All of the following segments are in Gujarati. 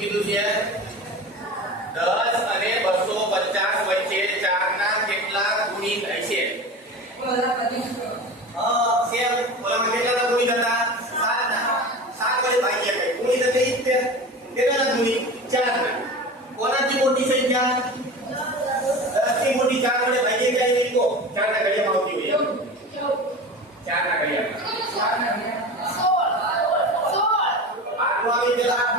કીધું છે 10 અને 250 વચ્ચે 4 ના કેટલા ગુણિત હશે? સેમ ઓલામાં કેટલાના ગુણિત હતા? 7 ના. 7 વડે ભાગ્યા કઈ ગુણિત એટલે ઈ જ છે. કેટલાના ગુણિત? 4 ના. કોનાથી મોટી સંખ્યા? 10 થી મોટી 4 વડે ભાગ્યા કઈ લીખો? 4 ના ઘડિયામાં આવતી હોય 4 ના ઘડિયામાં 8 આવી પેલા 10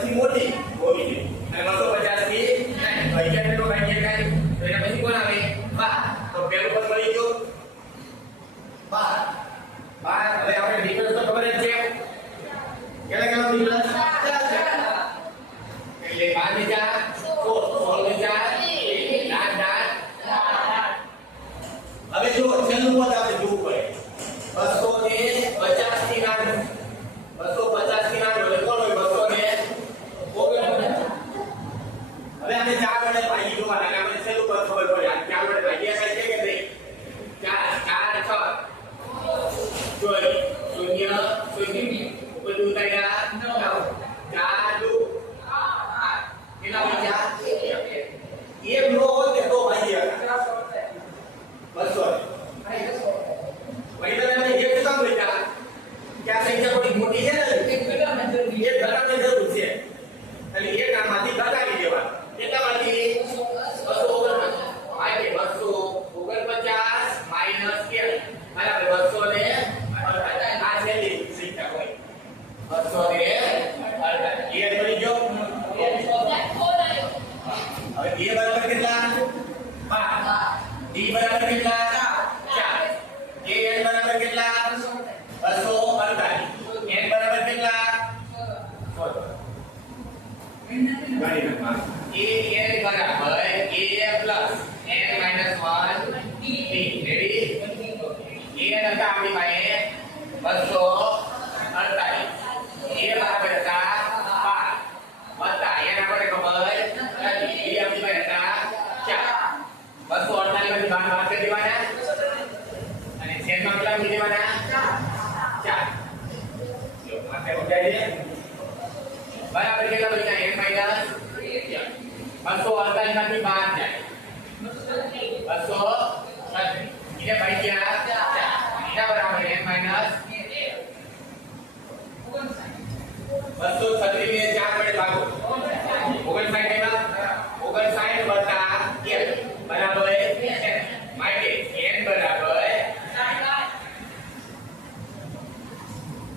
થી મોટી હોવી જોઈએ અને 250 થી નાની. ભાગ્યા તો ભાગ્યા કઈ તો એના પછી કોણ આવે? 12. તો પેલું પદ મળી ગયું 12. હવે આપણે ડિફરન્સ તો ખબર જ છે. કેટલા કેટલા ડિફરન્સ? 4 એટલે 5 ને 4 16 ને 4 8 હવે જો છેલ્લું પદ આપણે જોવું પડે. 250 થી નાનું 250 થી નાનું એટલે કોણ હોય? 249. હવે આને 4 વડે ભાગી જોવાના અને આપણે છેલ્લું પદ ખબર પડે. આ 4 વડે ભાગ્યા થાય છે કે નહીં? 4 4 6 0 0 ઉપર ઉતાર્યા 9 4 2 કેટલા બચ્યા? એક નો હોય ને તો ભાગ્યા 200 ભાઈ તમે એક કામ બેટા કે આ સંખ્યા થોડી મોટી છે ને એક ઘટાડવાની જરૂર છે એટલે એક આમાંથી ઘટાડી દેવા. કેટલામાંથી? 249. આ કે 249 માઈનસ કે બરાબર 200 ને 48. આ છેલ્લી સંખ્યા હોય 200 ને 48. એ મળી ગયો. હવે a બરાબર કેટલા? 12. d બરાબર કેટલા? 4. a n બરાબર કેટલા? 248. n બરાબર કેટલા? 16. ગણી નાખવા. a n બરાબર a plus n minus 1 d. Ready? a n હતા આપણી પાસે 248. a બરાબર હતા 12 વત્તા n આપણે ખબર નથી. b આપણી પાસે હતા 4. 248 માંથી 12 બાદ કરી દેવાના અને છેદમાં કેટલા મૂકી દેવાના? 4. જો માથે ઉડાઈ દે બરાબર કેટલા બચ્યા? n માઈનસ 248 માંથી 12 જાય 236. એને ભાગ્યા 4 એના બરાબર n માઈનસ 236